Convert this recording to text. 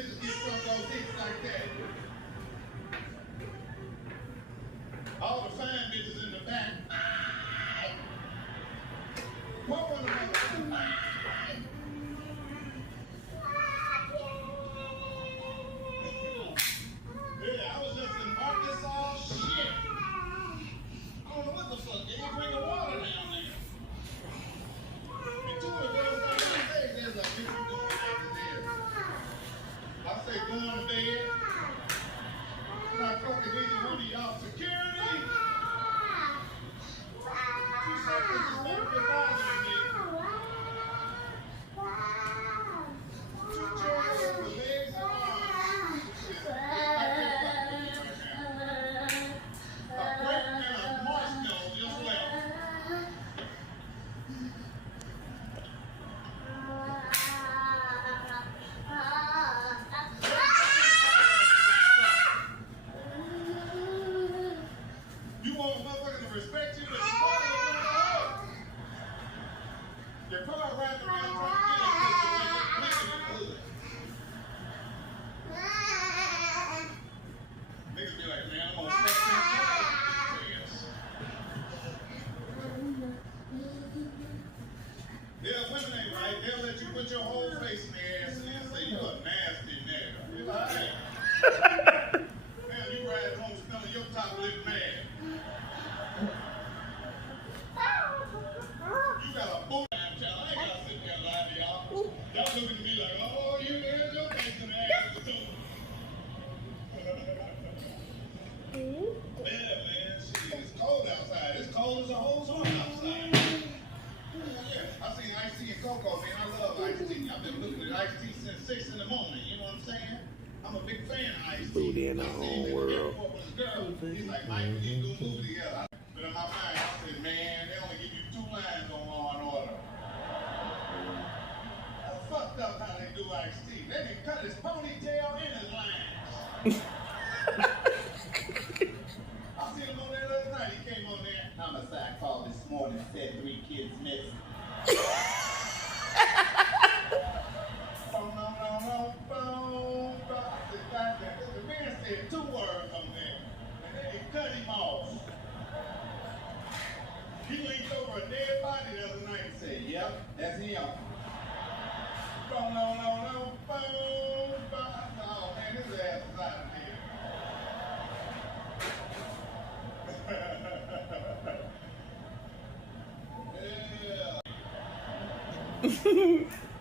bitches get from those hits like that. All the fine bitches in the back. What one of them? Yeah, I was just in Arkansas. Shit. I don't know what the fuck. They ain't bringing water down there. And two of the girls got on stage. There's a bitch going after there. I say go on bed. I fucking need one of y'all security. Two said bitches better be bothering me. Two children with legs and arms. A grape and a marshmallow just left. You want a motherfucker to respect you, but you probably don't know how. You're probably riding around trying to get a picture in the hood. Niggas be like, man, I'm gonna fuck this. Yeah, women ain't right. They'll let you put your whole face in their ass and then say you a nasty nigga. You're like, hey. Man, you ride home smelling your top lip mad. You got a boot child. I ain't gotta sit there and lie to y'all. Y'all looking at me like, oh, you there's your face in the ass too. Yeah, man, shit, it's cold outside. It's cold as a whole summer outside. Yeah, I seen Ice-T and Coco, man. I love Ice-T. I've been looking at Ice-T since 6 in the morning. You know what I'm saying? I'm a big fan of Ice-T. Booty in the whole world. He's like, Mike, we need to do a movie together. But in my mind, I said, man, they only give you 2 lines on Law and Order. That's fucked up how they do Ice-T. They didn't cut his ponytail in his lines.